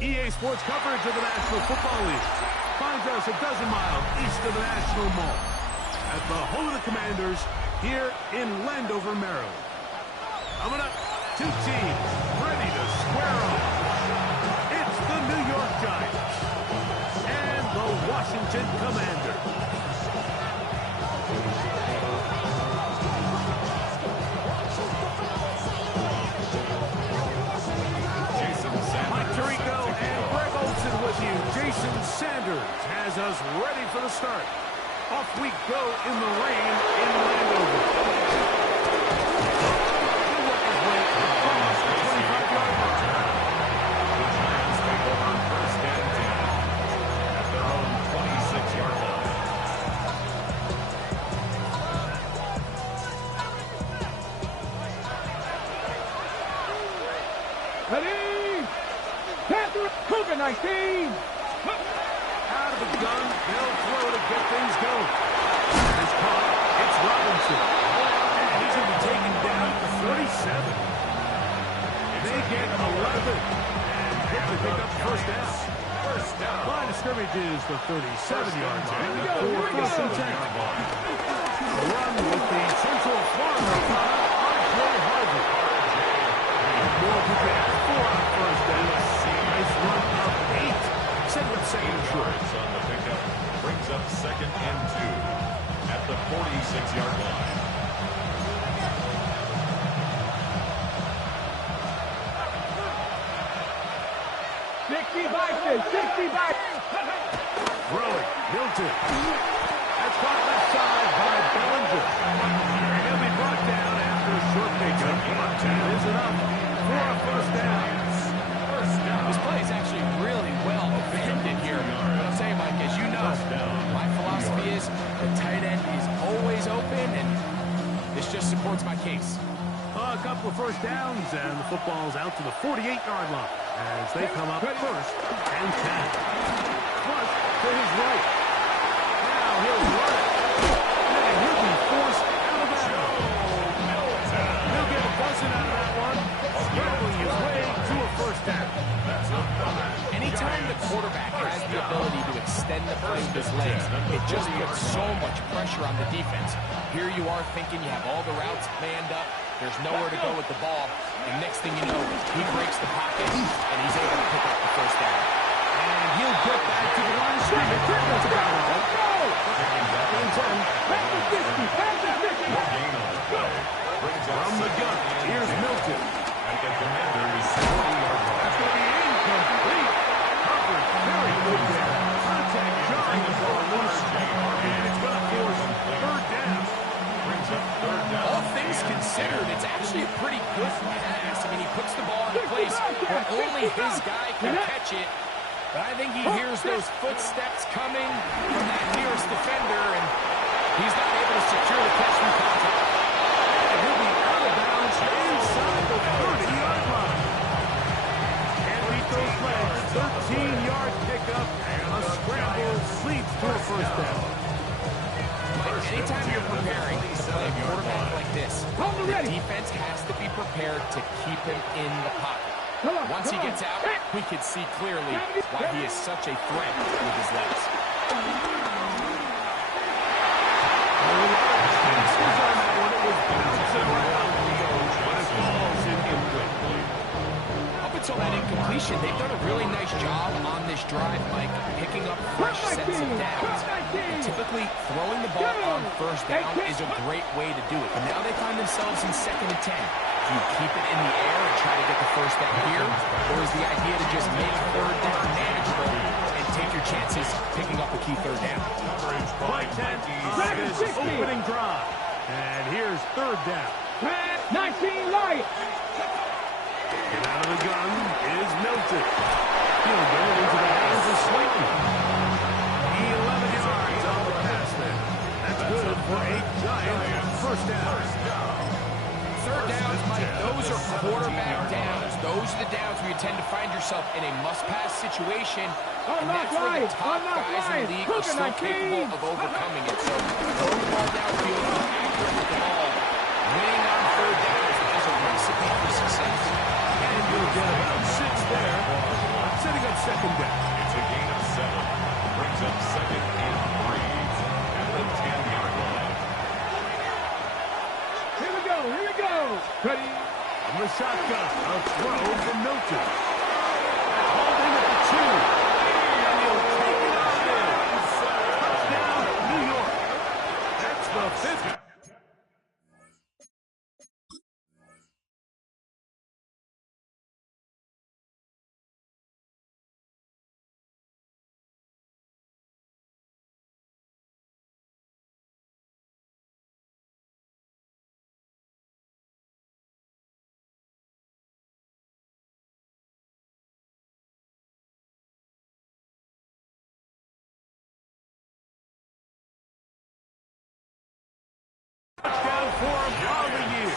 EA Sports coverage of the National Football League finds us a dozen miles east of the National Mall at the home of the Commanders here in Landover, Maryland. Coming up, two teams ready to square off. It's the New York Giants and the Washington Commanders. With you, Jason Sanders has us ready for the start. Off we go in the rain in Landover. He'll work his way across the 25-yard line. The Giants take over first and 10 at their own 26-yard line. Ready? COVID-19! Out of the gun, they'll throw to get things going. It's caught. It's Robinson. And he's going to be taken down at the 47. They get 11. And quickly pick up first down. First down. Line of scrimmage is the 37-yard line. For first and 10. A run with the Central Florida R.J. Harvey. More to get 4 on first down. Nice run of 8. Second and short. On the pickup brings up second and 2 at the 46-yard line. 60 by. Throwing, Milton. That's caught left side by Bellinger. He'll be brought down after a short pickup. That is enough for a first down. This play is actually really well defended here. But I'll tell you, Mike, as you know, my philosophy is the tight end is always open, and this just supports my case. A couple of first downs, and the football's out to the 48-yard line as they come up first and 10. Plus to his right. Now he'll run it. And he'll be forced out of that one. He'll get a buzzing out of that one, scrambling his way to a first down. Anytime the quarterback has the ability to extend the play with his legs, it just puts so much pressure on the defense. Here you are thinking you have all the routes manned up, there's nowhere to go with the ball, and next thing you know, he breaks the pocket, and he's able to pick up the first down. And he'll get back to the line of scrimmage. That's about all. Let's go! From the gun, here's Milton. And the Commanders 40-yard line. That's going to be incomplete. Covered very good there. Contact jarring the ball loose. And it's going to force third down. Brings up third down. All things considered, it's actually a pretty good pass. I mean, he puts the ball in a place where only his guy can catch it. But I think he hears those footsteps coming from that nearest defender, and he's not able to secure the catch from contact. And he'll be out of bounds inside the 30-yard line. Can't beat those legs. 13-yard pickup. A scramble leads to a first down. Anytime you're preparing to play a quarterback like this, the defense has to be prepared to keep him in the pocket. Once he gets out, we can see clearly why he is such a threat with his legs. Up until that incompletion, they've done a really nice job on this drive, Mike, picking up fresh sets of downs. And typically, throwing the ball on first down is a great way to do it. But now they find themselves in second and 10. Do you keep it in the air and try to get the first down here? Or is the idea to just make third down manageable and take your chances picking up a key third down? Play 10, this opening drive. And here's third down. 19 light. And out of the gun is Milton. He'll go into the hands of Slayton. 11 yards on the pass there. That's good for a Giant first down. Third downs, Mike, those are quarterback downs. Those are the downs where you tend to find yourself in a must-pass situation, and that's where the top guys in the league are still capable of overcoming it. So, throwing the ball downfield, accurate with the ball, winning on third downs is a recipe for success. And you'll get about 6 there. Setting up second down. It's a gain of 7. Brings up 2nd and 3 at the 10-yard line. Here we go. Here we go. Ready. From the shotgun, a throw from Milton. Holding at the 2. And he'll take it on in. Touchdown, New York. That's the 5th. Touchdown for him on the year.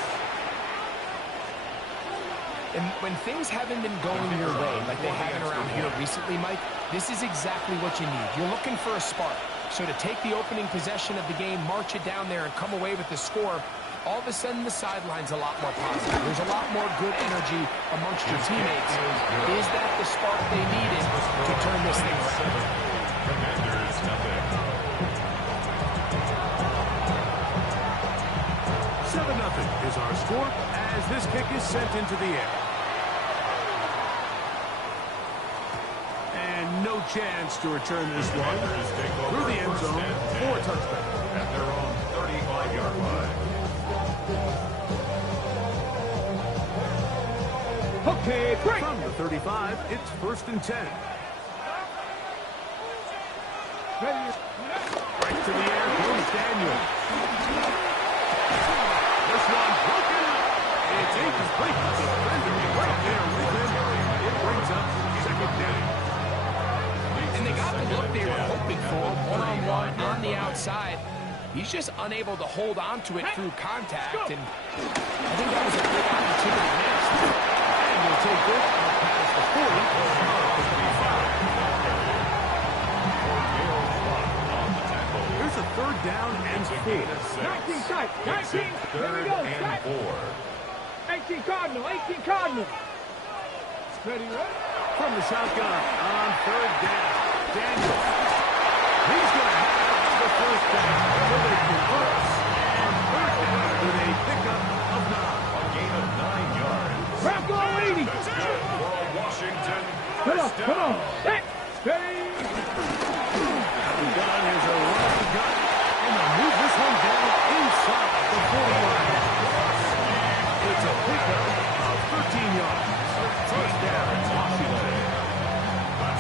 And when things haven't been going your way, like they haven't around here recently, Mike, this is exactly what you need. You're looking for a spark. So to take the opening possession of the game, march it down there, and come away with the score, all of a sudden the sideline's a lot more positive. There's a lot more good energy amongst your teammates. Is that the spark they needed to turn this thing around? Commanders, nothing. 7-0 is our score as this kick is sent into the air. And no chance to return this one through the end zone for a touchdown. At their own 35-yard line. Okay, break. From the 35, it's 1st and 10. Ready. Right to the air goes Daniel. This one broken up. It's incomplete. The defender right there with him. It brings up 2nd down. And they got the look they were hoping for, one-on-one on the outside. He's just unable to hold on to it through contact, and I think that was a big opportunity missed. And we'll take this past the 40 of the 35. Here's a 3rd down and 4. 19 tight. 19. Here we go. And 4. 18 Cardinal. 18 Cardinal. Ready, ready. From the shotgun on 3rd down. Daniel. He's going to have the 1st down. So they convert. And 3rd down with a pickup of 9. A gain of 9 yards. Bronco 80. That's good for a Washington Come on, first come on. down. Set. Ready. The gun is a run of the gun. And they'll move this one down inside the 40-yard line. It's a pickup of 13 yards. First down, Washington.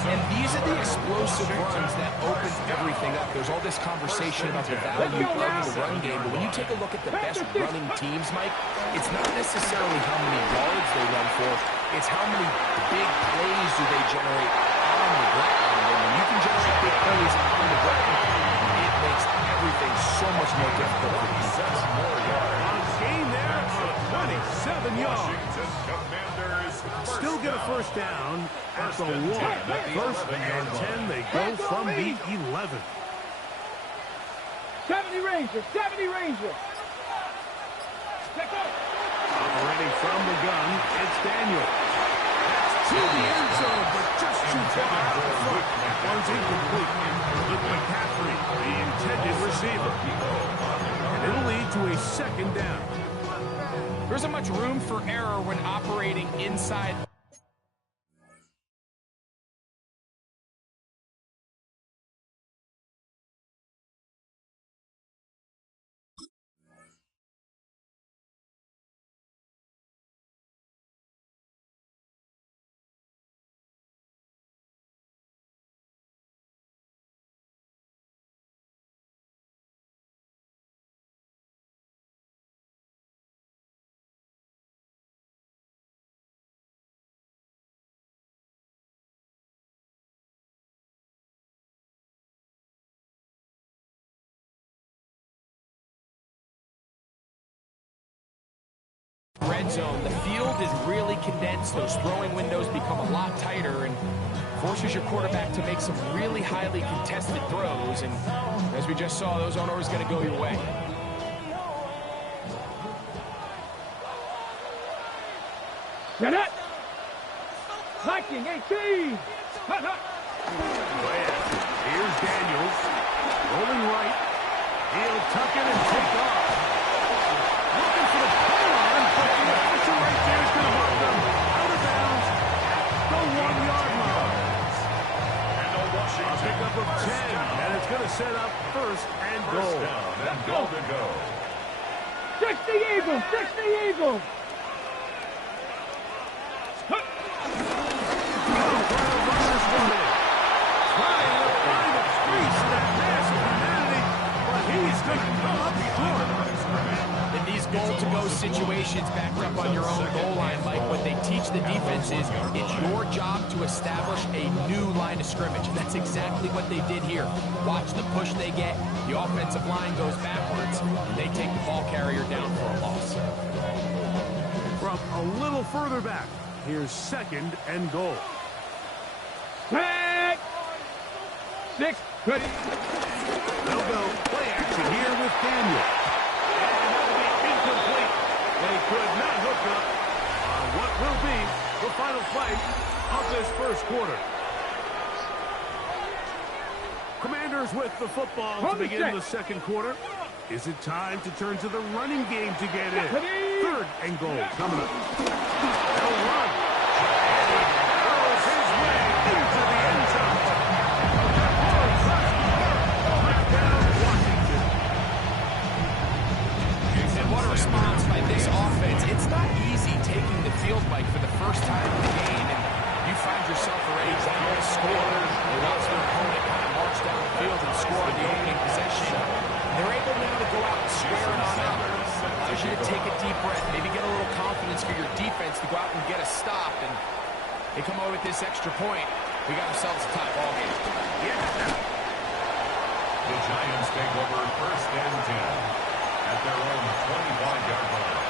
And these are the explosive runs that open everything up. There's all this conversation about the value of the run game, but when you take a look at the best running teams, Mike, it's not necessarily how many yards they run for, it's how many big plays do they generate on the ground. And when you can generate big plays on the ground, it makes everything so much more difficult for these guys. More yards. On gain there of 27 yards. Washington Commanders Still get a 1st down at the 1. 1st and 10, they go from the 11. 70 Rangers. 70 Rangers. Check out. Operating from the gun, it's Daniel. That's to the end zone, but just too far out the front. That one's incomplete. With McCaffrey, the intended receiver. And it'll lead to a 2nd down. There isn't much room for error when operating inside. Red zone, the field is really condensed. Those throwing windows become a lot tighter and forces your quarterback to make some really highly contested throws. And as we just saw, those aren't always going to go your way. Get it. Viking 18. Play action. Here's Daniels. Rolling right. He'll tuck it and take off. Looking for the pylon, but the official right there is going to mark them out of bounds at the 1-yard line. And a Washington A pickup of 10, and it's going to set up first and goal. first down and goal to go. 60 Eagles, 60 Eagles. In these goal-to-go situations backed up on your own goal line, Mike, what they teach the defense is it's your job to establish a new line of scrimmage, and that's exactly what they did here. Watch the push they get, the offensive line goes backwards, and they take the ball carrier down for a loss. From a little further back, here's second and goal. Back. 6, ready. They'll go play action here with Daniel. And that'll be incomplete. They could not hook up on what will be the final play of this first quarter. Commanders with the football to begin the second quarter. Is it time to turn to the running game to get in? Third and goal coming up. They'll run. And he throws his way into the end zone. And what a response by this offense. It's not easy taking the field, Mike, for the first time in the game, and you find yourself already down to score. They watch their opponent kind of march down the field and score on the opening possession. They're able now to go out and square it on out. Allows you to take a deep breath, maybe get a little confidence for your defense to go out and get a stop, and they come away with this extra point. We got ourselves a tie ball game. The Giants take over first and 10 at their own 25-yard line.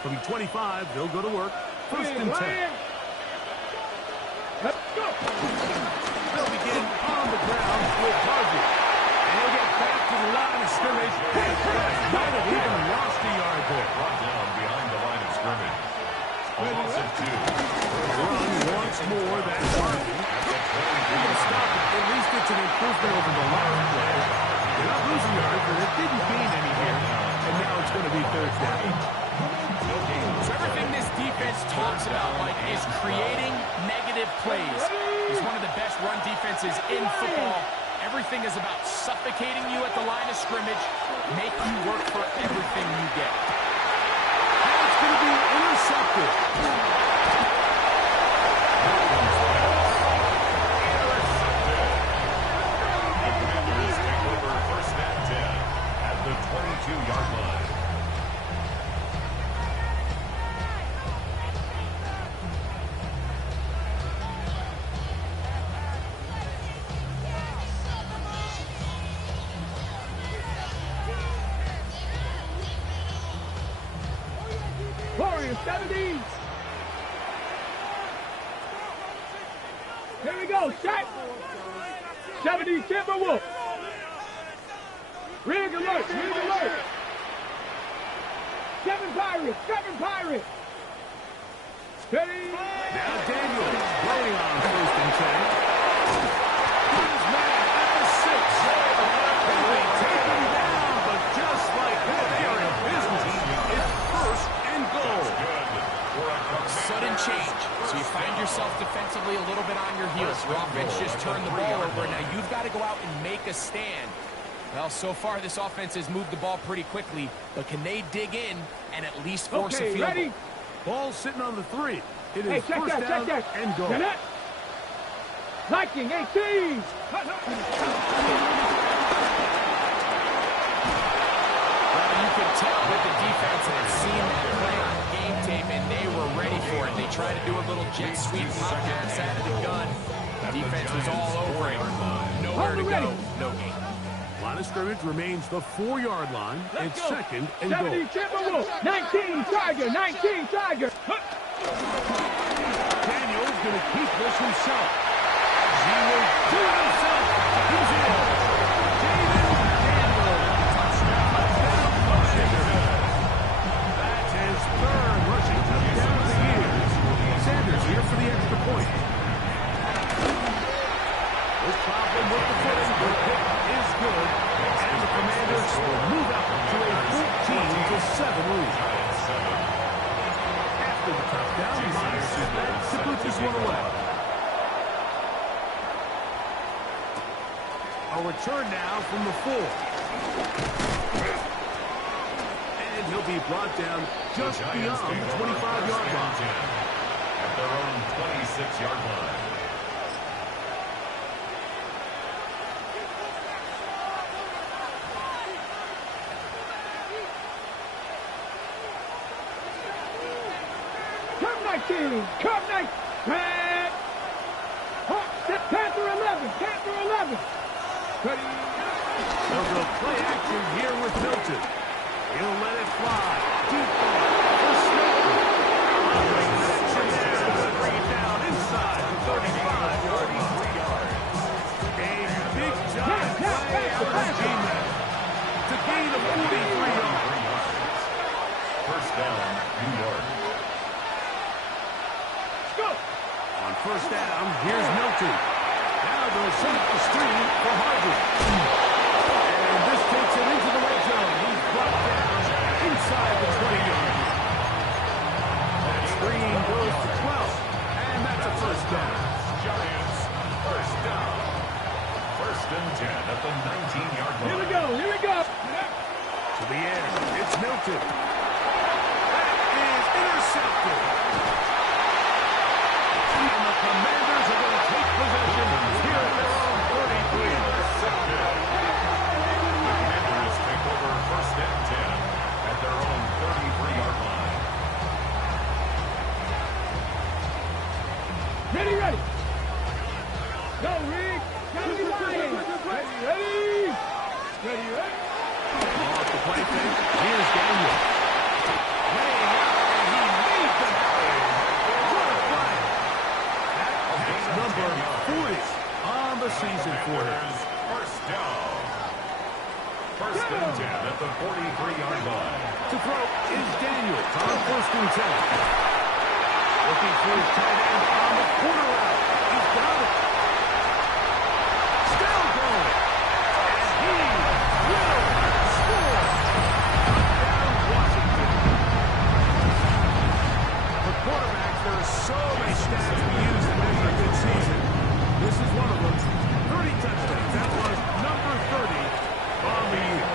From 25, they'll go to work. First and 10. Let's go. They'll begin on the ground with Harvey. And he'll get back to the line of scrimmage. Might have even lost a yard there. Brought down behind the line of scrimmage. A loss of 2. Run once more. That's Harvey. They're going to stop it. At least it's an improvement over the last play. They're not losing yards, but it didn't gain any here. And now it's going to be third down. So everything this defense talks about, Mike, is creating negative plays. He's one of the best run defenses in football. Everything is about suffocating you at the line of scrimmage, make you work for everything you get. And it's going to be intercepted. The Commanders take over first and 10 at the 22-yard line. Warriors 70. Here we go, shot. 70 Timberwolves. Rig alert, rig alert. 7 Pirates, 7 Pirates. Steady. Now Daniels playing on first and 10. He's man at the 6. And they take him down, but just like that, they are in business. It's first and goal. Sudden change. So you find yourself defensively a little bit on your heels. Your offense just turned the ball over. Now you've got to go out and make a stand. Well, so far this offense has moved the ball pretty quickly, but can they dig in and at least force a field goal? Ready? Ball sitting on the 3. It is Hey, check first that, down check that. and goal. Get it? Liking 18. Well, you could tell that the defense had seen that play on game tape, and they were ready for it. They tried to do a little jet sweep, pop pass out of the gun. The defense was all over it. Nowhere to go, no gain. Line of scrimmage remains the 4-yard line. It's second and 70 goal. Timberwolves. 19 Tiger, 19 Tiger. Daniels going to keep this himself. He will do it himself. He's in. David Daniels. Touchdown. is back to put this one away. A return now from the 4. And he'll be brought down just beyond the 25-yard line. At their own 26-yard line. Come 19. Panther 11. Panther 11. Ready. They'll go play action here with Milton. He'll let it fly. Deep ball for Smith. Bring it down inside the 35, 33 yards. A big giant play out of the G-man to gain of 43 yards. First down, New York. On first down, here's Milton. Now they'll set up the screen for Harvey. And this takes it into the red zone. He's brought down inside the 20-yard line. That screen goes to 12. And that's a first down. Giants, first down. First and 10 at the 19-yard line. Here we go. Here we go. To the air, it's Milton. That is intercepted. And the Commanders are going to take possession here at their own 33. Intercepted. The Commanders take over first and 10 at their own 33-yard line. Ready, ready. Go, Rick. Gotta be lying. Ready, ready. Ready, ready. Off the play fake. Here's Daniel. Laying out, and he made the play. What a play. That's number 40 on the season for him. First down. First and 10 at the 43-yard line. To throw is Daniels on first and 10. Looking for his tight end on the corner route. He's got it. Still going. And he will score. Touchdown, Washington. For quarterbacks, there are so many stats we use to measure a good season. This is one of them. 30 touchdowns. That was number 30 on the year.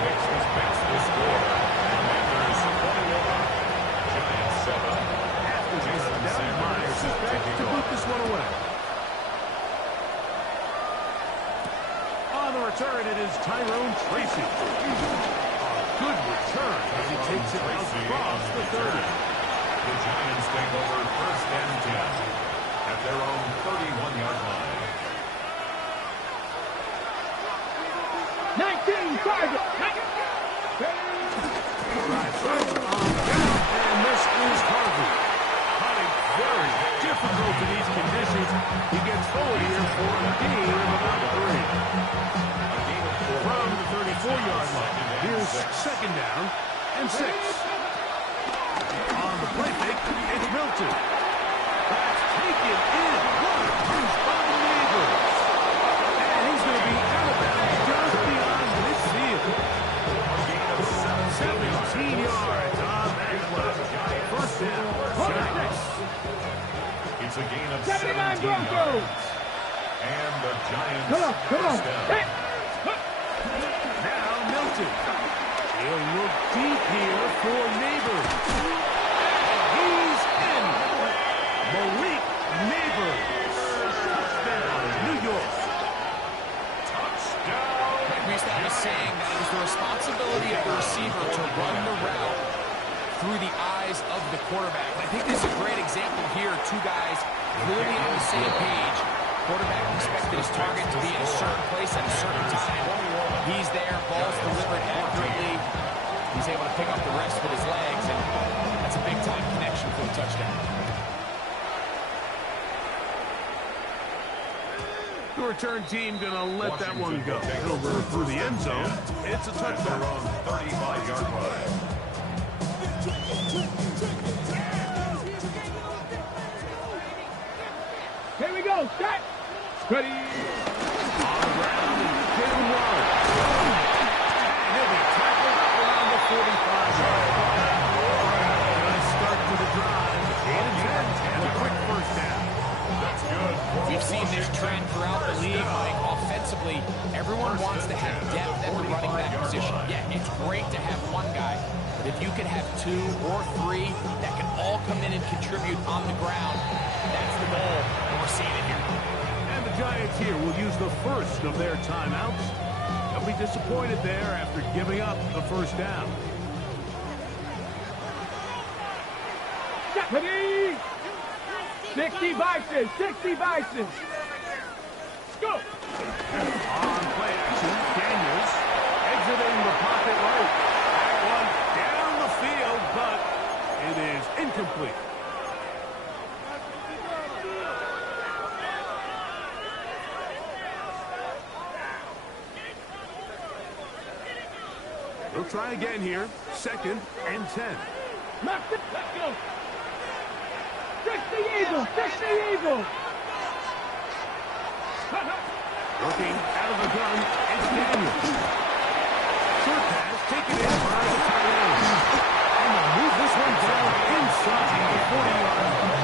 Next is past the score. Commanders 21. Giants 7. After this, down Myers is back to put this one away. On the return, it is Tyrone Tracy. A good return as he takes it across the 30. The Giants take over first and 10 at their own 31-yard line. 19, target. First on down, and this is Harvey. Hunting very difficult in these conditions. He gets forward here for a gain of about 3. From the 34-yard line, here's second down and 6. On the play fake, it's Milton. That's taken in. What a punch by the Eagles. And he's going to be out of bounds just beyond midfield. 17 yards on that play. First down, Giants. It's a gain of 79 17 Broncos. yards. And the Giants Come on. first down. Hey. Now Milton. He'll look deep here for Neighbors. He's in. Malik Neighbors. Touchdown, New York. Touchdown. Greg Reestad was saying that it was the responsibility of the receiver to run the route through the eyes of the quarterback. And I think this is a great example here. Two guys clearly on the same page. Quarterback expected his target to be in a certain place at a certain time. He's there, ball's delivered accurately. He's able to pick up the rest with his legs, and that's a big-time connection for the touchdown. The return team going to let that one go. Over through the end zone. It's a touchdown. On 35-yard line. Here we go. Set. Ready. On the ground, and Jalen Wallace. And he'll be tackled around the 45-yard line. Nice start to the have at the running back position. Yeah, it's great to have one guy, but if you can have 2 or 3 that can all come in and contribute on the ground, that's the goal, and we're seeing it here. And the Giants here will use the first of their timeouts. They'll be disappointed there after giving up the first down. Ready? 60 Bison, 60 Bison. Go. On play action, Daniels exiting the pocket right. That one down the field, but it is incomplete. We'll try again here. 2nd and 10. Let's go. 60 Eagles, 60 Eagles. Working out of the gun, it's Daniels. Short pass taken in by the tight end. And they'll move this one down inside the 40-yard line.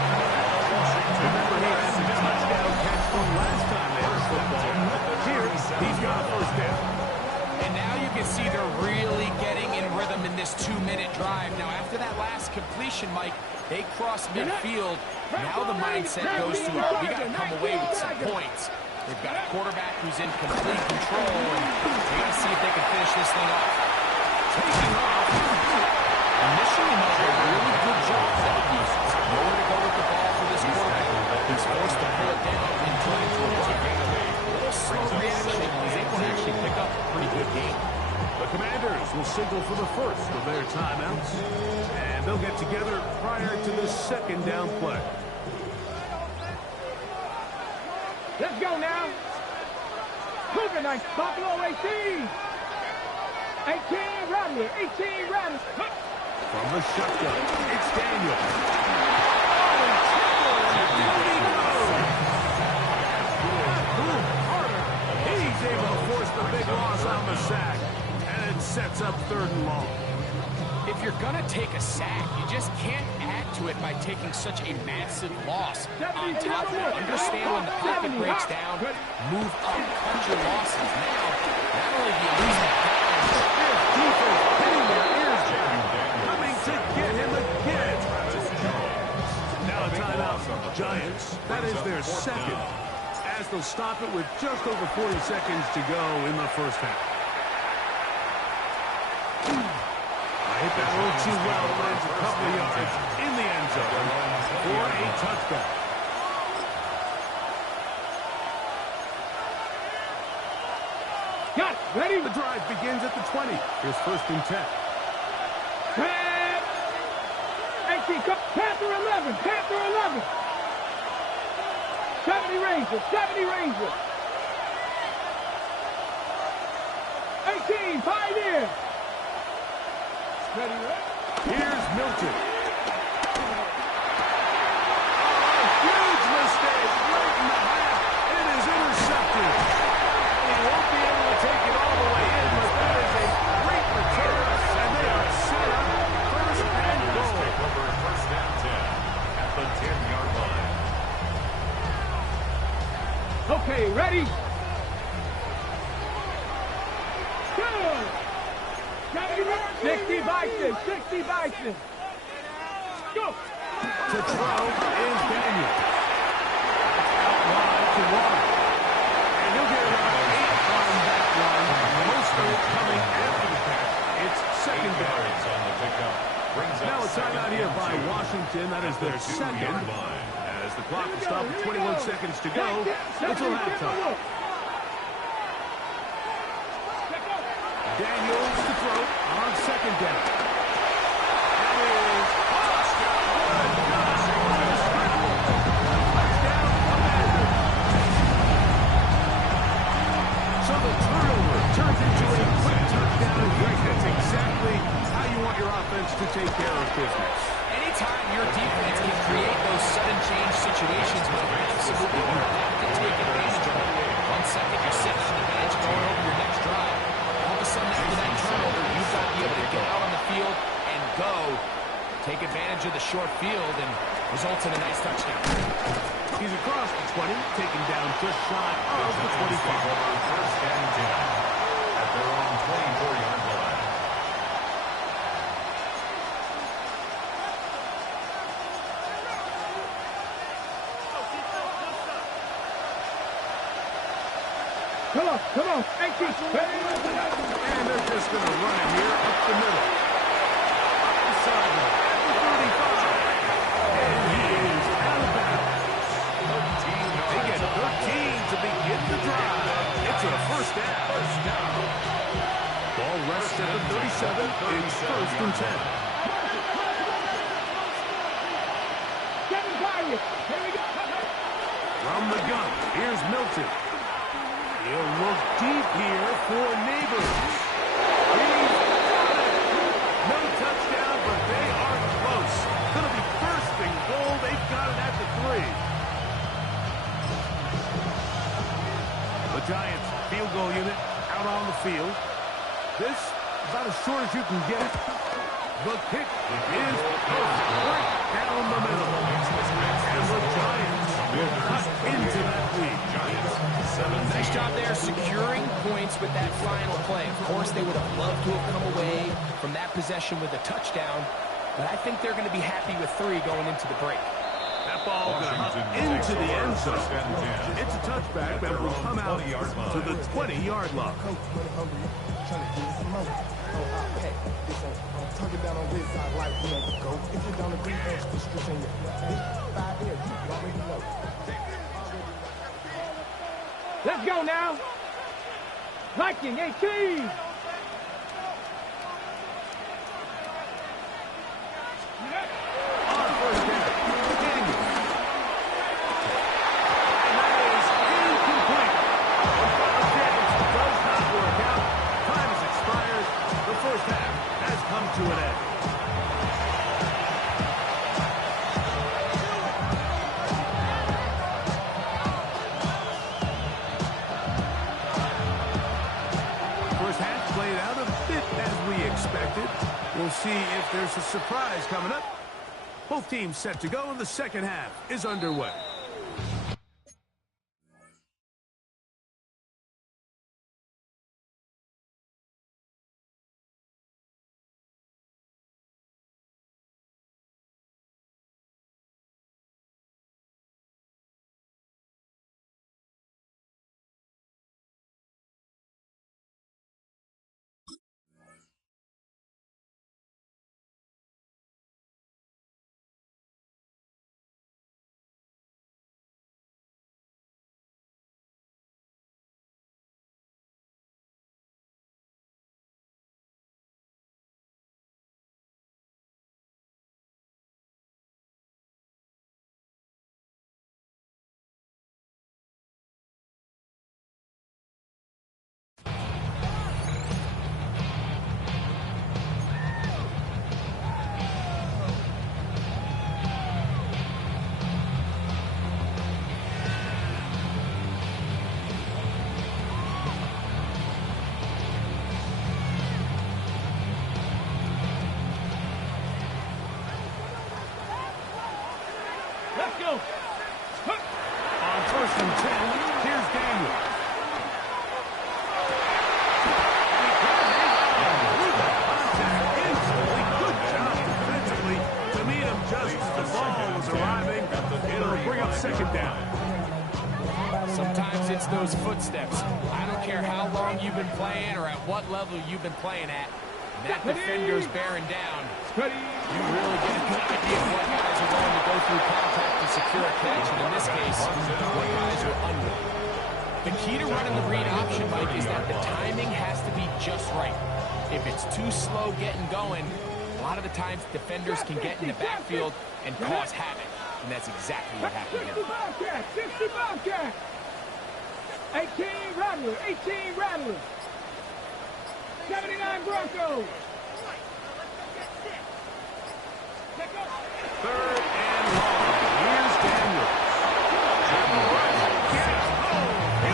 Remember, he had the touchdown catch from last time they had football. Here, he's got a first down. And now you can see they're really getting in rhythm in this 2-minute drive. Now, after that last completion, Mike, they cross midfield. Now the mindset goes to, we got to come away with some points. They've got a quarterback who's in complete control, and they got to see if they can finish this thing off. Taking off. Initially, Mike, a really good job for the defense. Nowhere to go with the ball for this quarterback. He's forced to pull it down and try to avoid a little slow reaction. He's able to actually pick up a pretty good game. The Commanders will signal for the first of their timeouts, and they'll get together prior to the 2nd down play. Let's go now. Moving nice. Buffalo 18. 18 Rattler, 18 Rattler. From the shotgun, it's Daniel. He's able to force the big loss on the sack, and it sets up 3rd and long. If you're going to take a sack, you just can't add to it by taking such a massive loss on top of it. Understand when the pocket breaks down, move up, cut your losses. Now, not only do you lose that Defense hitting their ears down, coming to get him again. Now a timeout from the Giants. That is their 2nd, as they'll stop it with just over 40 seconds to go in the first half. I hit that a little too well, lands a couple of yards in the end zone for a touchdown. Got it. Ready? The drive begins at the 20. Here's 1st and 10. 18, Panther 11, Panther 11. 70 Rangers, 70 Rangers. 18, Pioneer. Ready, right? Here's Milton. Huge mistake late in the half. It is intercepted. And he won't be able to take it all the way in, but that is a great return. And they are set up 1st and goal. Take over 1st and 10 at the 10-yard line. Okay, ready? Go! 60 Bison, 60 Bison. Go! To throw is Daniel. Out wide to Warren. And he'll get about 8 on that one. Most of it coming after the catch. It's 2nd down. On the pickup. Now a timeout here by Washington. That is their 2nd. As the clock will stop with 21 seconds to go until halftime. Daniels to throw on 2nd down. That is touchdown, Commander. So the turnover turns into a quick touchdown. That's exactly how you want your offense to take care of business. Anytime your defense can create those sudden change situations, absolutely, you have to take advantage of it. 1 second, you're sitting on the bench going over your next drive. All of a sudden, after that turnover, you've got to be able to get out on the field and go. Take advantage of the short field and results in a nice touchdown. He's across the 20, taken down just shy of the 25. 1st and 10 at their own Come on, come on. 18. And they're just going to run it here up the middle. Up the sideline at the 35. And he is out of bounds. They get 13 to begin the drive. It's a first down. Ball rests at the 37. It's first and 10. From the gun, here's Milton. He'll look deep here for Neighbors. He's got it. No touchdown, but they are close. Going to be first and goal. They've got it at the 3. The Giants field goal unit out on the field. This about as short as you can get. The kick is perfect, right down the middle. And the Giants will cut into that lead. Nice job there securing points with that final play. Of course, they would have loved to have come away from that possession with a touchdown, but I think they're going to be happy with 3 going into the break. That ball going to hop into the end zone. It's a touchback that will come out to the 20-yard line. Let's go now. Viking 18. On first down, Daniel. And that is incomplete. The chance does not work out. Time has expired. The first half has come to an end. First half played out a bit as we expected. We'll see if there's a surprise coming up. Both teams set to go, and the second half is underway. Let's go. On first and 10, here's Daniel. Good job defensively to meet him just as the ball was arriving. It'll bring up second down. Sometimes it's those footsteps. I don't care how long you've been playing or at what level you've been playing at. That defender's bearing down. You really get a good idea of what guys are willing to go through contact to secure a catch, and in this case, what guys are unwilling. The key to running the read option, Mike, is that the timing has to be just right. If it's too slow getting going, a lot of the times defenders can get in the backfield and cause havoc, and that's exactly what happened here. 60 Bobcat. 18 Rattlers. 18 Rattlers. 79 Broncos. Third and long. Here's Daniel. He'll go down. They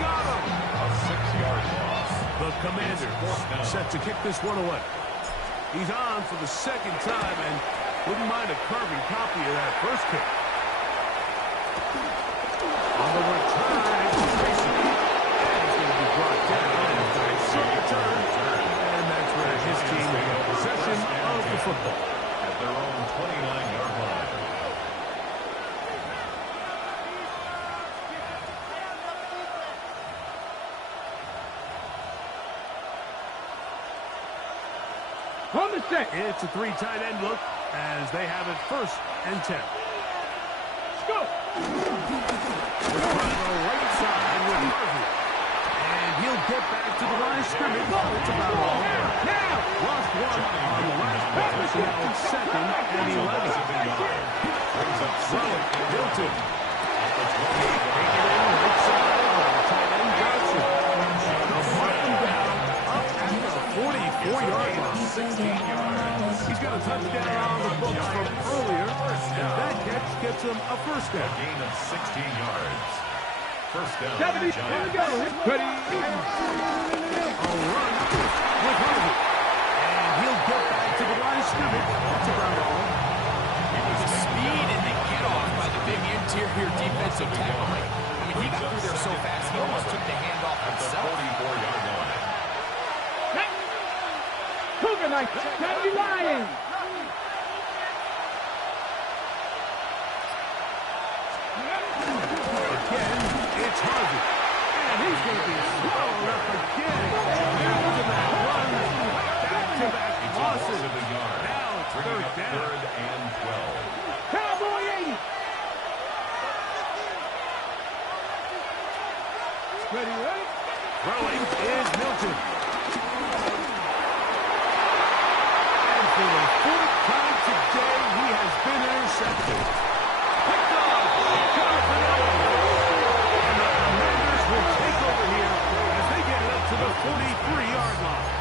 got him. A 6-yard loss. The Commander set to kick this one away. He's on for the second time and wouldn't mind a carbon copy of that first kick. On the return, it's Tracy. And it's going to be brought down after a short return. And that's where his team will get possession of the football. At their own 29-yard line. On the set. It's a 3 tight end look as they have it 1st and 10. Go. We're trying to go right side with Harvey. And he'll get back to the line of scrimmage. It's about all. Now. Lost 1 on the last pass. Now it's 2nd and 11. Rowing, Hilton. Taking it in right side. Tight end Johnson. They'll mark him down up at the 44-yard line. 16 yards. He's got a touchdown on the books from earlier, and that catch gets him a 1st down. A gain of 16 yards. 1st down. 70. Here we go. Ready. A run with Harvey. And he'll get back to the line of scrimmage. That's about all. The speed and the get off by the big interior defensive tackle. I mean, he got through there so fast, he almost took the handoff himself. 44-yard line. Cougar Knight. County Lions. Again, it's Harvey. And he's going to be swallowed up again. Back-to-back runs. Back-to-back losses. Now it's 3rd down. 3rd and 12. Cowboy 80. Ready, ready? Throwing is Milton. And for the 4th time today, he has been intercepted. Picked off. Jonathan Allen. And the Commanders will take over here as they get it up to the 43-yard line.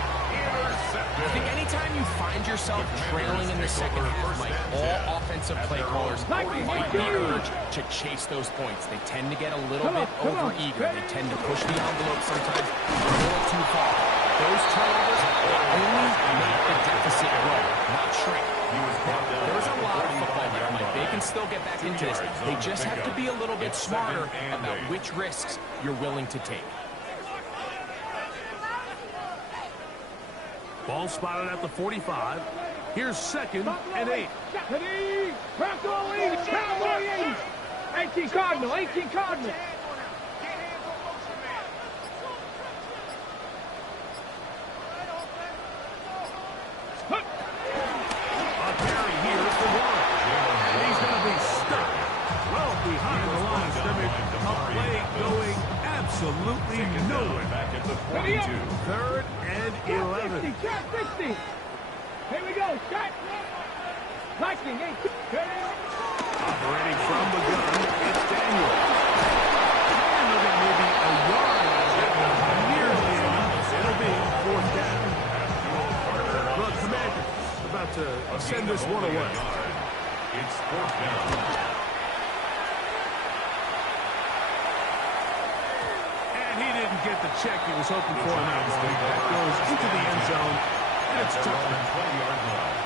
I think anytime you find yourself trailing in the second half, Mike, all offensive play callers might be urged to chase those points. They tend to get a little bit over-eager. They tend to push the envelope sometimes a little too far. Those turnovers only make the deficit grow, not shrink. There's a lot of football here, Mike. They can still get back into this. They just have to be a little bit smarter about which risks you're willing to take. Ball spotted at the 45. Here's 2nd and 8. Ready? Bronco 80. Cowboy 80. 18 Cardinal. 18 Cardinal. A carry here for 1. And he's going to be stuck well behind the line of scrimmage. A play going absolutely nowhere. Back at the 42. 3rd and 11. 60. Here we go. Shot. Viking 8. Operating from the gun, it's Daniel. And they'll get maybe a yard out of it. Nearly enough. It'll be 4th down. The Commanders about to send this one away. It's 4th down. And he didn't get the check he was hoping for in that one. That goes into the end zone, and it's a touchdown. 20-yard line.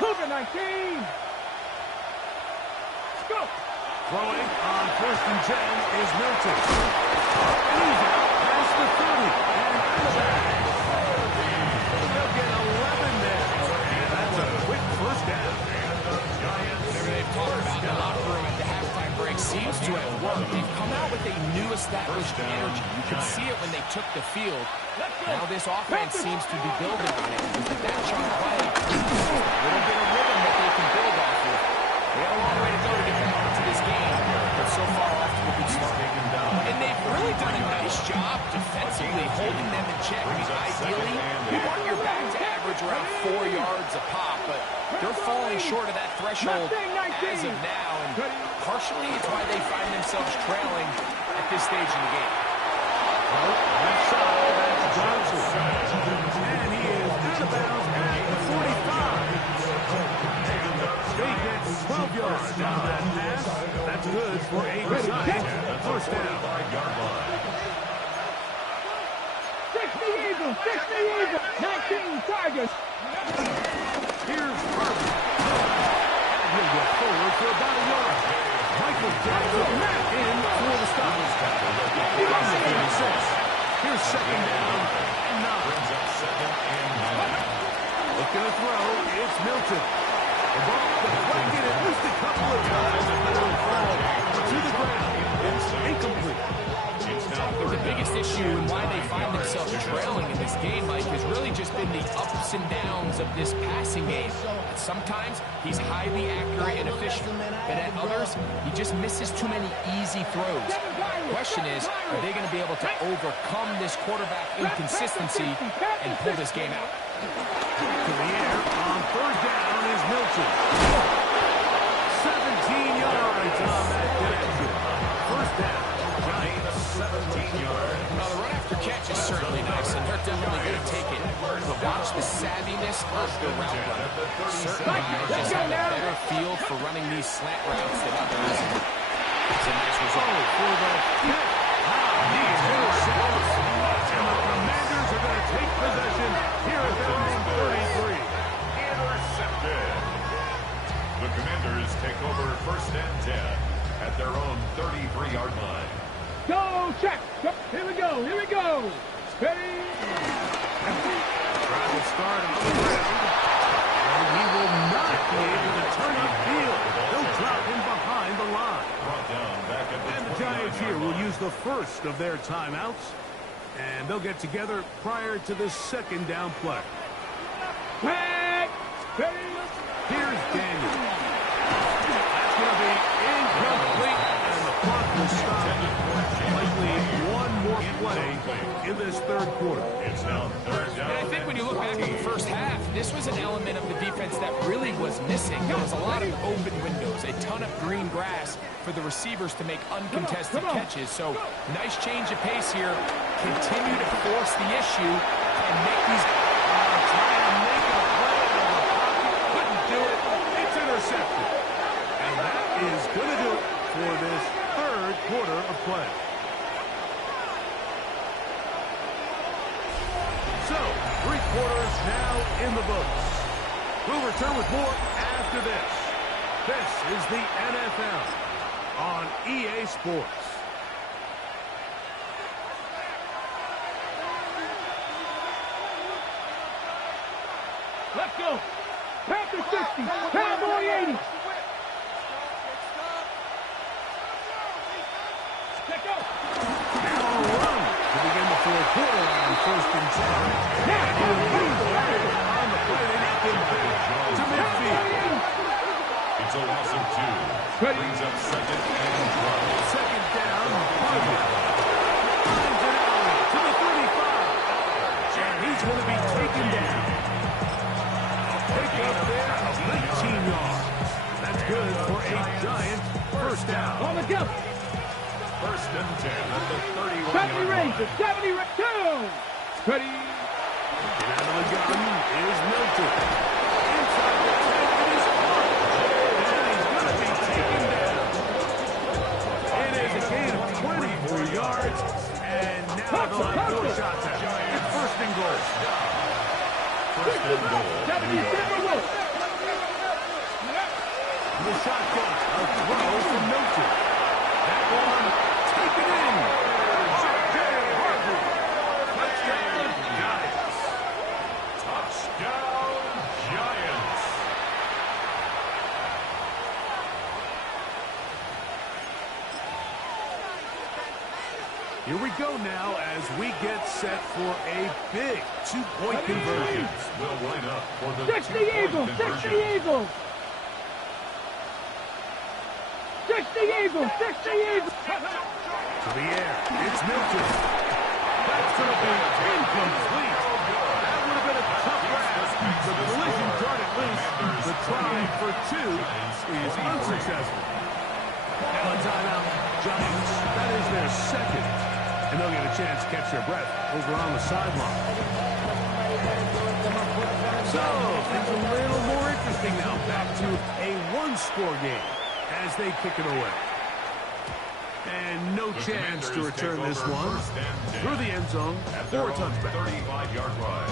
Cougar 19. Let's go. Throwing on 1st and 10 is Milton. And he's out past the 30. And out of bounds. They'll get 11 there. And that's a quick 1st down. Whatever they've talked about in the locker room at the halftime break seems to have worked. They've come out with a new established energy. You could see it when they took the field. Now this offense seems to be building on it. With that chunk play, a little bit of rhythm that they can build off of. They have a long way to go to get back into this game, but so far off to a good start. And they've really done a nice job defensively holding them in check. I mean, ideally, you want your back to average around 4 yards a pop, but they're falling short of that threshold as of now, and partially it's why they find themselves trailing at this stage in the game. Left side, that's Johnson. And he is out of bounds at the 45. They get 12 yards out of that pass. That's good for a return. 1st down. 5-yard line. 60 Eagles. 60 Eagles. 19 Tigers. Here's Harvey. And he'll get forward for about a yard. Mike In for the stop. Here's second down and 9. Brings up second and 9. Looking to throw, it's Milton. The ball deflected at least a couple of times, but it'll fall to the ground. It's incomplete. The biggest issue and why they find themselves trailing in this game, Mike, has really just been the ups and downs of this passing game. Sometimes he's highly accurate and efficient, but at others, he just misses too many easy throws. The question is, are they going to be able to overcome this quarterback inconsistency and pull this game out? To the air on third down is Milton. 17 yards on that connection. First down. Giants 17 yards. Well, the run after catch is certainly nice, and they're definitely going to take it. But watch the savviness of the route runner. Certain guys just have a better feel for running these slant routes than others. It's a nice result. For the kick. He is intercepted. And the Commanders are going to take possession here at their own 33. Intercepted. The Commanders take over first and 10 at their own 33-yard line. Go, check. Here we go. Here we go. Ready. Trying to start on the ground. And he will not be able to turn upfield. They'll drop him behind the line. Brought down back at the And the Giants here will use the first of their timeouts. And they'll get together prior to the second down play. Back. Ready. Here's Daniel. That's going to be incomplete. And the clock will stop. Likely one more play in this third quarter. It's now third down. And I think when you look back at the first half, this was an element of the defense that really was missing. There was a lot of open windows, a ton of green grass for the receivers to make uncontested catches. So nice change of pace here. Continue to force the issue and make these... Trying to make a play out of the pocket. Couldn't do it. It's intercepted. And that is going to do it for this third quarter of play. So, 3 quarters now in the books. We'll return with more after this. This is the NFL on EA Sports. Let's go. Panther 60. Cowboy 80. Let's go. Now a run to begin the fourth quarter on first and 10. And he'll move on the play. They knock him back to midfield. It's a loss of 2. Ready. Brings up second and 12. Second down. Harvey. Finds an alley to the 35. And he's going to be taken down. Pick up there of 19 yards. That's good for a Giant first down. On the jump. First and 10 at the 31-yard 70 range. line. 70 range. Two. Ready. Get out of the gun is Milton. Inside the 10 it is Hart. And he's going to be taken down. It is a gain of 24 yards. And now they'll have 4 shots at it. It's first and goal. First and goal. 77 Wolf. The shotgun. A throw from Milton. That one taken in. J.J. Harvey. Touchdown, Giants. Touchdown, Giants. Here we go now as we get set for a big 2-point conversion. Will line up for the 60 2-point Eagles. 60 conversion. Eagles. 60 Eagles. 60 Eagles. To the air. It's Milton. That's going to be incomplete. That would have been a tough grasp. The collision darted loose. The try for 2 is unsuccessful. Now a timeout. Giants. That is their second. And they'll get a chance to catch their breath over on the sideline. So, things a little more interesting now. Back to a 1-score game as they kick it away. And no chance to return this one through the end zone for a touchback. 35-yard line.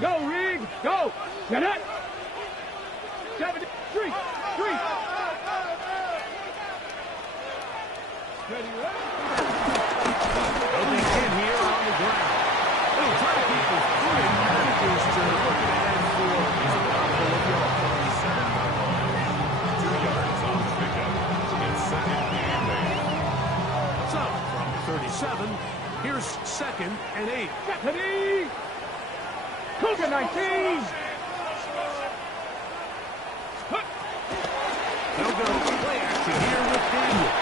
Go, Rig. Go. Get it. 73. 3. Ready, ready. Looking in here on the ground. They'll try to keep his foot in managers to looking ahead for his couple of yards. 2 yards on the pickup. It's second and 8. So, from 37, here's second and 8. Stephanie. Cougar 19. They'll go play action here with Daniel.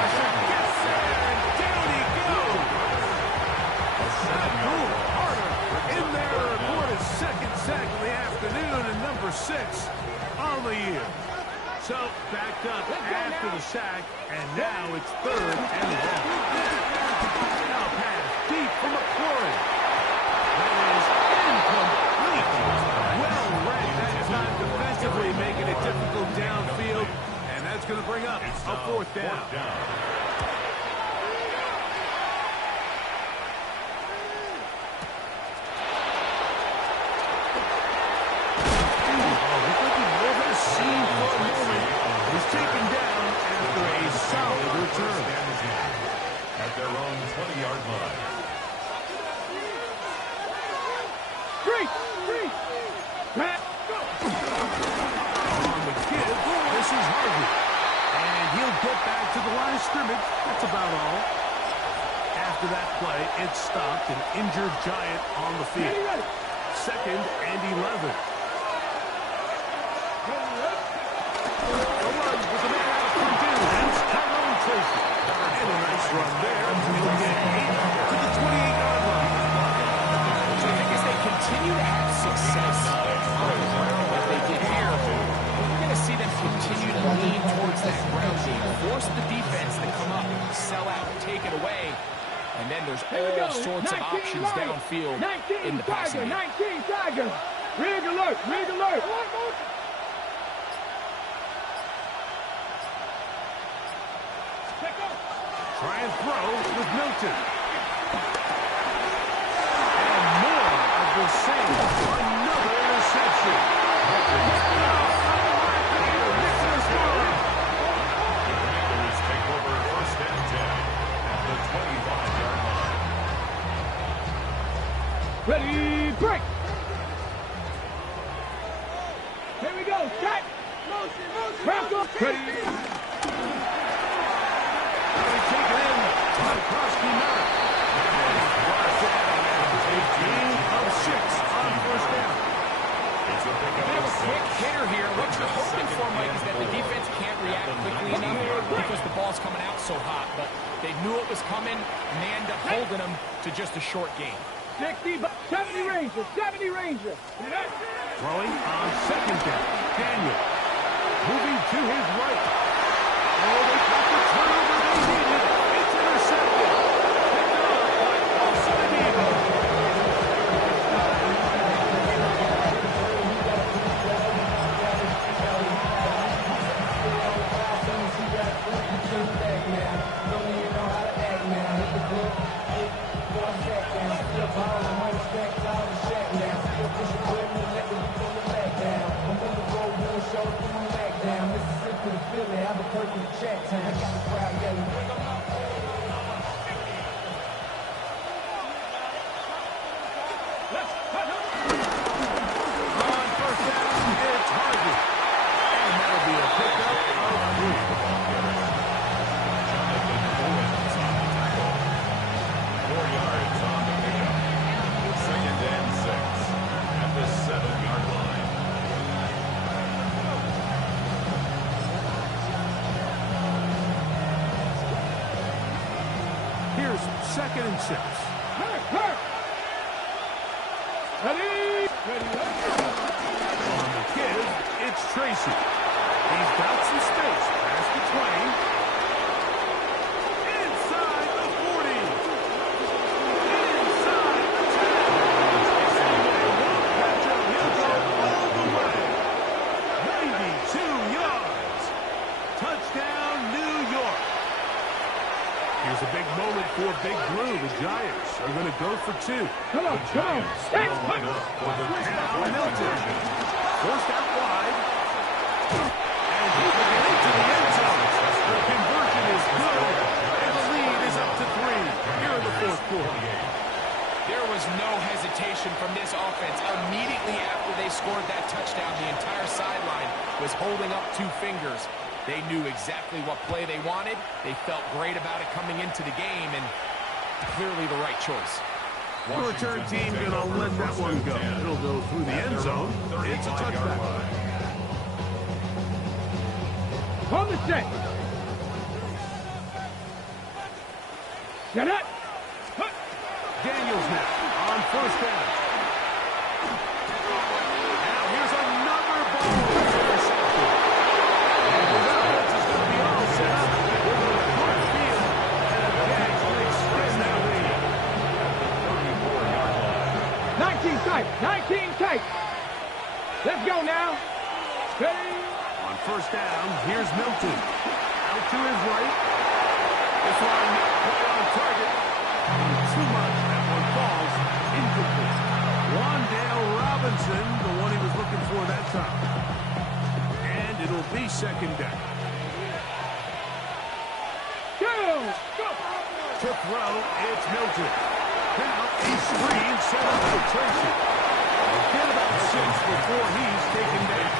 Gets there, and down he goes. Abdul Carter in there for his second sack of the afternoon, and number 6 on the year. So, backed up after the sack, and now it's third and long. Now pass deep from McLaurin. That is incomplete. Well read that time defensively, making it difficult downfield, and that's going to bring up a fourth down. Taken down after a solid return. At their own 20-yard line. 3. Back. On the give, this is Harvey. And he'll get back to the line of scrimmage. That's about all. After that play, it stopped an injured Giant on the field. Second and 11. And a nice run there. He'll get 8 to the 28-yard line. So I think as they continue to have success on the ground like they did here, we're going to see them continue to lean towards that ground game, force the defense to come up, sell out, take it away, and then there's all sorts of options downfield in the passing game. 19 Tiger. Rig alert. Rig alert. Try and throw with Milton. And more of the same. Another interception. The Commanders take over first and 10 at the 25-yard line. Ready, break. Here we go. Set. Motion. Ready. Quick hitter here. What you're hoping for, Mike, is that the defense can't react quickly enough because the ball's coming out so hot. But they knew it was coming, and they end up holding them to just a short game. 60, 70 Ranger, 70 Ranger. Throwing on second down. Daniel moving to his right. Oh, they got the turnover they needed. It's intercepted. Picked up by Alcindor. Second and 6. Ready. On the give, it's Tracy. He's got some space. Pass to 20. Inside the 40. Inside the 10. He'll go all the way. 92 yards. Touchdown, New York. Here's a big moment for Big Blue, the Giants, are going to go for two. Come on, come on. Now Milton. Forced out wide. And he will get into the end zone. The conversion is good. And the lead is up to 3 here in the fourth quarter. There was no hesitation from this offense. Immediately after they scored that touchdown, the entire sideline was holding up 2 fingers. They knew exactly what play they wanted. They felt great about it coming into the game, and clearly the right choice. The return team going to let that one go. It'll go through the end zone. It's a touchback. On the set. Get up. Daniels now on first down. Now here's another ball intercepted. And the offense is going to be all set up with a good field and a catch to extend that lead. 34-yard line. 19 tight. 19 tight. Let's go now. Ready? On first down, here's Milton. Out to his right. This one not quite on target. Too much. That one falls incomplete. Wandale Robinson, the one he was looking for that time. And it'll be second down. Go. Go. To throw, it's Milton. Now he screens, set up filtration. Get about 6 before he's taken down.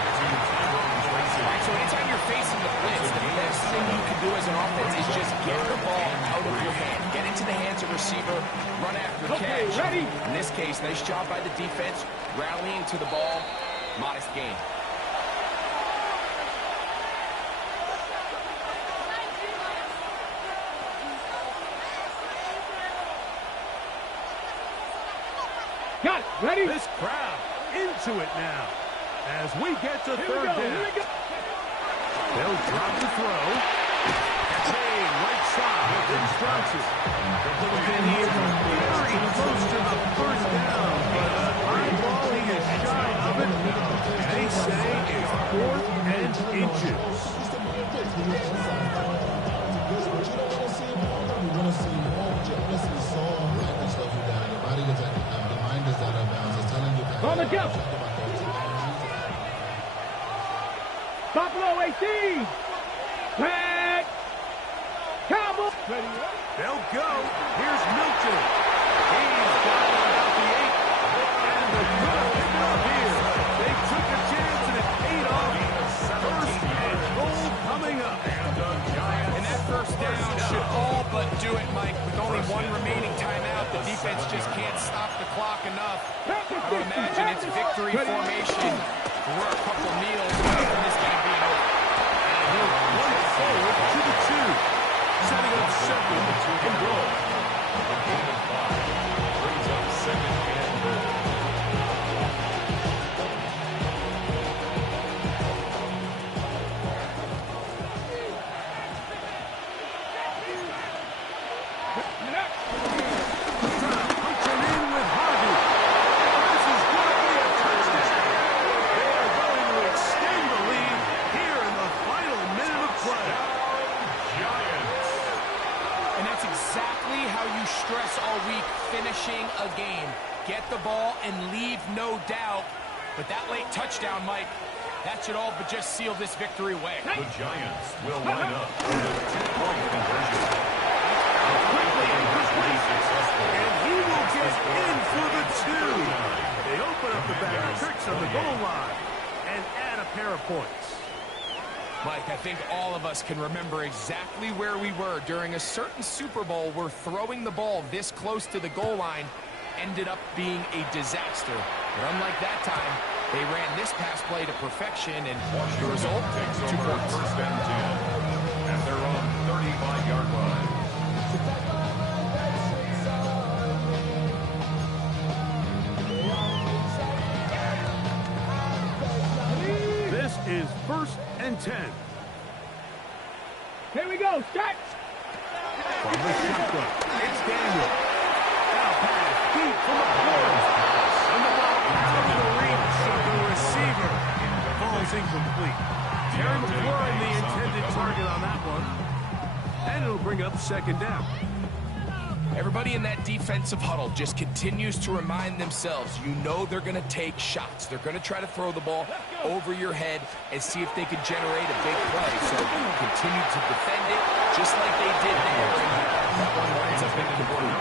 So anytime you're facing the blitz, the best thing you can do as an offense is just get the ball out of your hand. Get into the hands of receiver, run after catch. Ready? In this case, nice job by the defense, rallying to the ball, modest gain. Got it. Ready? This crowd into it now as we get to third down. Here we go. They'll drop the throw. Kane, right side, instructions. They're very close to the first down, but eyeballing is shy of it. They say it's 4th and inches. On the go. Buffalo 18. Back. Cowboy. Ready. They'll go. Here's Milton. He's got it about the 8. And they're going to pick it up here. They took a chance and it paid off. First and goal coming up. And that first down should all but do it, Mike. With only one remaining timeout, the defense just can't stop the clock enough. I would imagine it's victory formation. We're a couple meals away from this game being over. And he'll run it forward to the 2. Setting up 2nd and goal. A gain of 5. Brings up 2nd and goal. Punching in with Harvey. This is going to be a touchdown. They are going to extend the lead here in the final minute of play. Giants. And that's exactly how you stress all week, finishing a game. Get the ball and leave no doubt. But that late touchdown, Mike, that should all but just seal this victory away. The Giants will line up for a 2-point conversion. Quickly and quickly. Successful. And he will get in for the 2. They open up the bag of tricks on the goal line and add a pair of points. Mike, I think all of us can remember exactly where we were during a certain Super Bowl where throwing the ball this close to the goal line ended up being a disaster. But unlike that time, they ran this pass play to perfection, and the result, Takes 2 over points. 1st and 10 at their own 35-yard line. This is 1st and 10. Here we go. Start. From the shotgun, it's Daniel. Now pass deep from the corner. And the ball out of the reach of the receiver. Ball's incomplete. Terry McLaurin, the intended target on that one. And it'll bring up 2nd down. Everybody in that defensive huddle just continues to remind themselves, you know they're going to take shots. They're going to try to throw the ball over your head and see if they can generate a big play. So continue to defend it just like they did there. That one winds up incomplete.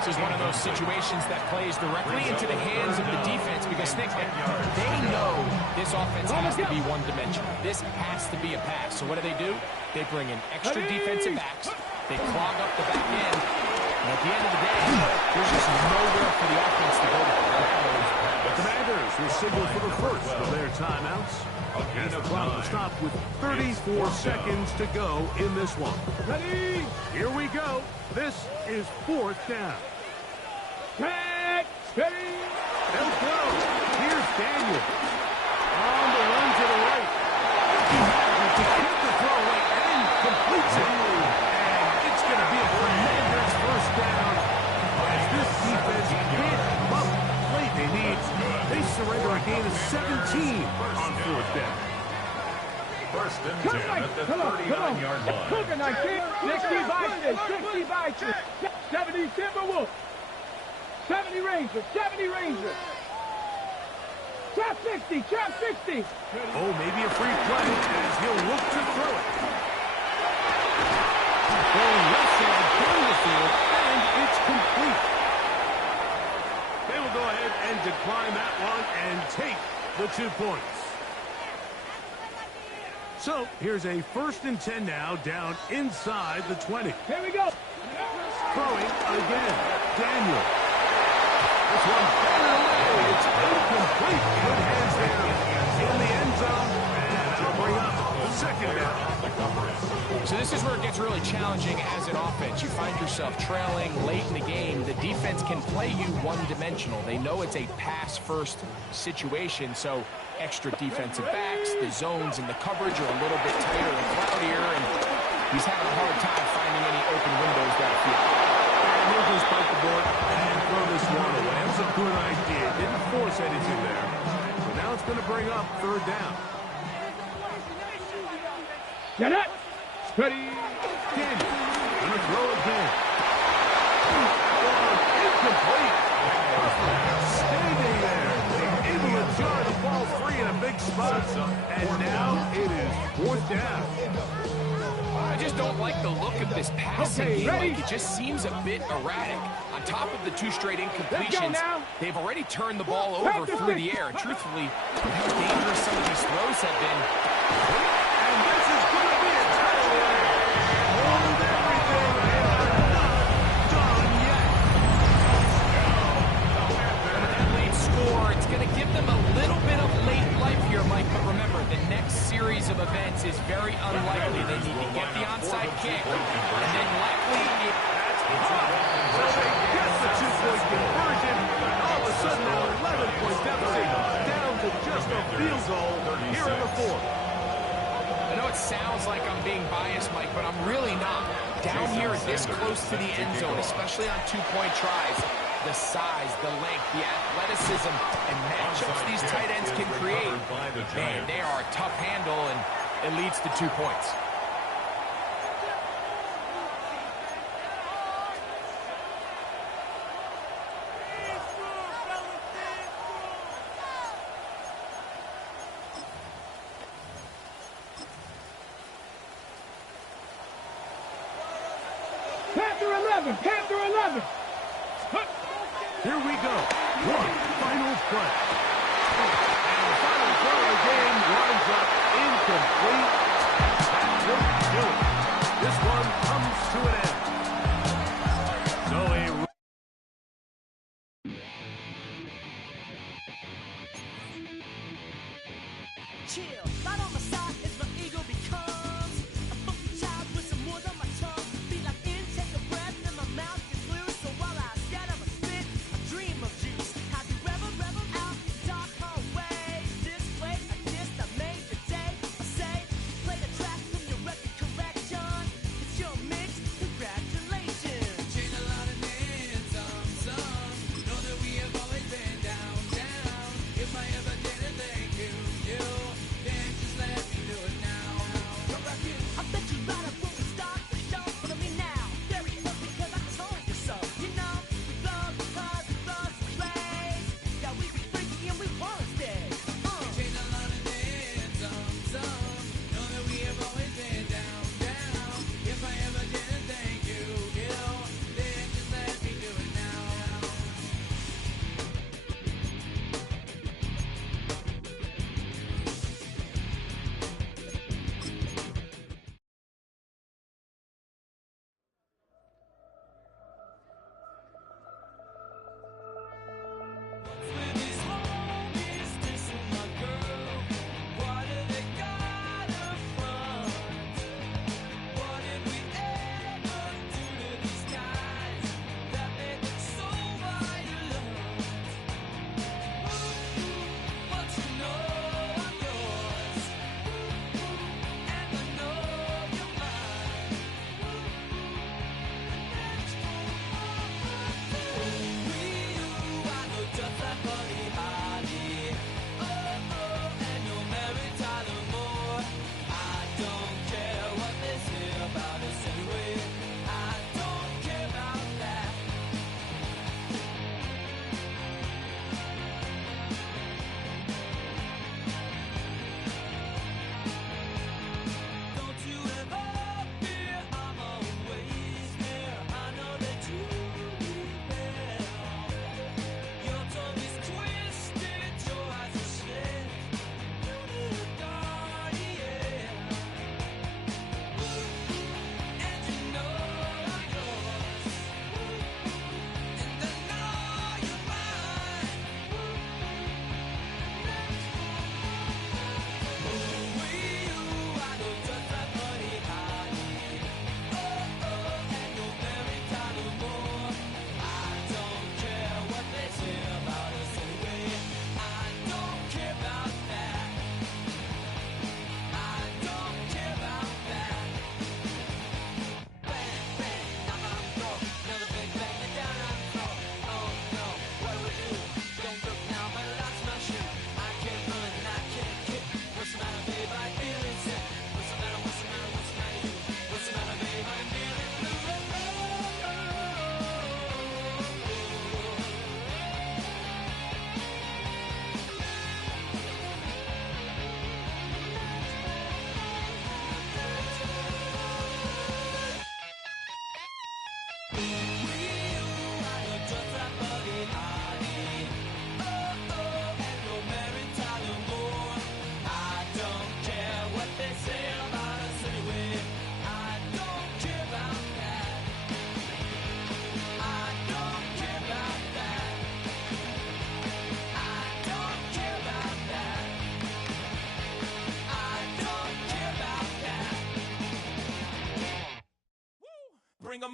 This is one of those situations that plays directly into the hands of the defense because they know this offense has to be one-dimensional. This has to be a pass. So what do? They bring in extra defensive backs. They clog up the back end. And at the end of the day, there's just nowhere for the offense to go. The Commanders will signal for the first of their timeouts. And the clock will stop with 34 seconds to go in this one. Ready? Here we go. This is 4th down. Set. Ready? They'll go. Here's Daniel. On the run to the right. He manages to get the throw away and completes it. And it's going to be a Commanders first down. As this defense can't come up with the play they need, they surrender a gain of 17 on 4th down. First and 10 at the 39-yard line. Cooking, I think. 60 Bison, 60 Bison. 70 Timberwolves. 70 Rangers, 70 Rangers. Trap 60, trap 60. Oh, maybe a free play as he'll look to throw it. Going left side down the field, and it's complete. They will go ahead and decline that one and take the 2 points. So here's a 1st and 10 now, down inside the 20. Here we go. Throwing again, Daniel. This one batted away. It's incomplete. Good hands there in the end zone, and that'll bring up the 2nd down. So this is where it gets really challenging as an offense. You find yourself trailing late in the game. The defense can play you one-dimensional. They know it's a pass-first situation, so extra defensive backs, the zones and the coverage are a little bit tighter and cloudier, and he's having a hard time finding any open windows downfield. And he'll just bite the bullet and throw this one away. That was a good idea. Didn't force anything there. So now it's going to bring up 3rd down. Get it. Ready. Daniel going to throw again. Incomplete. Standing there. Able to jar the ball free in a big spot. And now it is 4th down. I just don't like the look of this passing Okay, game. ready? Like, it just seems a bit erratic. On top of the 2 straight incompletions, they've already turned the ball over through the air. And truthfully, with how dangerous some of these throws have been. And this is going to be a touchdown. Hold everything. They are not done yet. And with that late score, it's going to give them a little bit of late life here, Mike. But remember, the next series of events is very unlikely. They need to get the onside kick, and then likely it... So they get the 2-point conversion. All of a sudden, an 11-point deficit down to just a field goal here in the 4th. I know it sounds like I'm being biased, Mike, but I'm really not. Down here, this close to the end zone, especially on 2-point tries, the size, the length, the athleticism, and matchups these tight ends can create, man, they are a tough handle, and it leads to 2 points. Panther 11, Panther 11. Here we go. One final play. And the final play of the game winds up incomplete. That will do it. This one comes to an end. So a... Chill, right on my side is my ego becomes a funky child with some words on my tongue. Be like in, take a breath, and my mouth gets loose. So while I scatter my spit, I dream of juice. Have you revel out the dark hallway? This place I kissed, I made the day. I say, play the track from your record collection. It's your mix, congratulations. Change a lot of names, some know that we have always been down. If I ever did a thank you, then just let me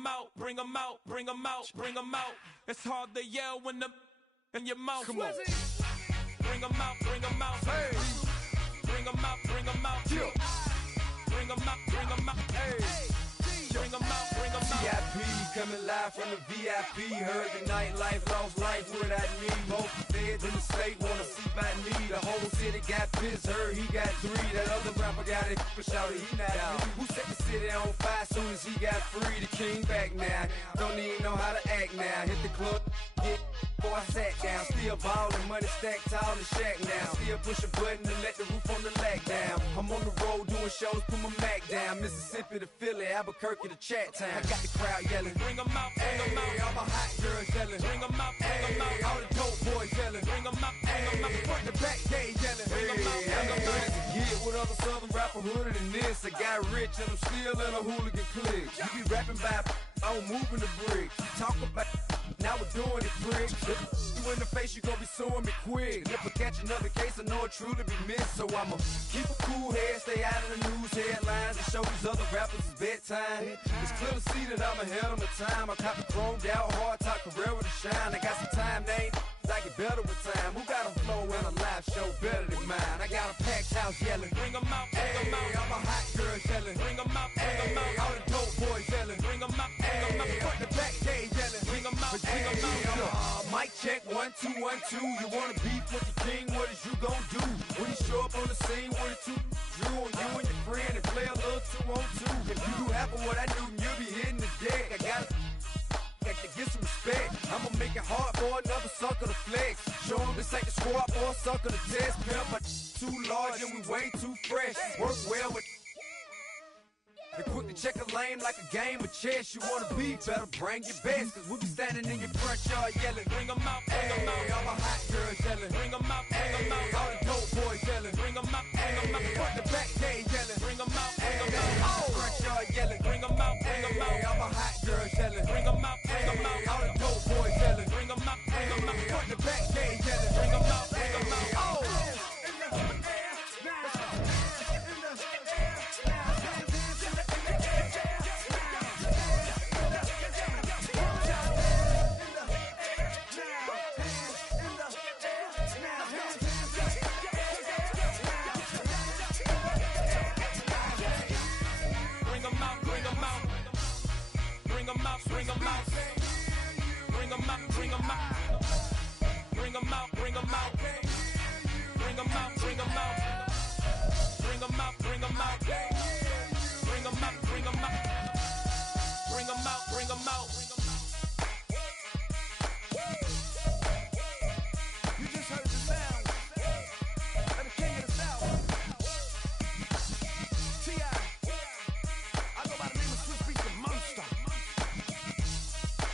out, bring 'em out, bring 'em out, bring 'em out. It's hard to yell when the in your mouth. Come on. Bring 'em out, bring 'em out. Hey. Bring 'em out, bring 'em out. Yeah. Bring 'em out, bring 'em out. Hey. Bring 'em out, bring 'em out. VIP coming live from the VIP. Heard the nightlife, lost life without me. Both feds in the state wanna see by me. The whole city got pissed, heard he got 3. That other rapper got it, but shouted he not me. Who set the city on fire soon as he got free? The king back now, don't even know how to act now. Hit the club, get before I sat down. Still ballin', money stacked tall in the shack now. Still push a button and let the roof on the lack down. I'm on the road doing shows, put my Mac down. Mississippi to Philly, Albuquerque to Chat Town. I got the crowd yelling, bring 'em out, bring 'em out. All my hot girls yelling, bring 'em out, bring 'em out. All the dope boys yelling, bring 'em out, bring 'em out. Front the back gate yelling, bring 'em out, bring 'em out. Get with other southern rapper hooded than this. I got rich and I'm still in a hooligan clique. You be rapping by, I'm moving the bricks. You talk about, now we're doing it, prick. You in the face, you gon' be suing me quick. If I catch another case, I know it truly be missed. So I'ma keep a cool head, stay out of the news headlines, and show these other rappers it's bedtime. It's clear to see that I'm ahead of my time. I cop the chromed out, hard top career with a shine. I got some time, name. I get better with time. Who got a flow and a live show better than mine? I got a packed house yelling, bring 'em out, bring 'em out. All my hot girls yelling, bring 'em out, bring 'em out. All the dope boys yelling, bring 'em out, bring 'em out. Front the back gate yelling, bring 'em out, bring 'em out. Mic check 1 2 1 2. You wanna beef with the king? What is you gon' do when you show up on the scene with a 2 Drew on you and your friend and play a little 2 on 2? If you do half of what I do, you'll be hitting the deck. I gotta get some respect. I'ma make it hard for another sucker to flex. Show him this ain't the squad for a sucker to test. Pimp, but too large and we way too fresh. Work well with and quick to check a lane like a game of chess. You wanna be better, bring your best. Cause we'll be standing in your front yard yelling, bring 'em out, bring 'em out. All my hot girls yelling, bring 'em out, bring 'em out. All the dope boys yelling, bring 'em out, bring 'em out. Front the back gate yelling, bring 'em out, bring 'em out. Front yard yelling, bring 'em out, bring 'em out. All my hot girls yelling, bring 'em out, bring 'em out. All the dope boys yelling, bring 'em out, bring 'em out. Front the back gate yelling, bring 'em out, bring 'em out. Bring 'em out, bring 'em out. Bring 'em out, bring 'em out. Bring 'em out, bring 'em out. Bring 'em out, bring 'em out. Bring 'em out, bring 'em out. Bring 'em out, bring 'em out. Bring 'em out, bring 'em out. Bring 'em out, bring 'em out.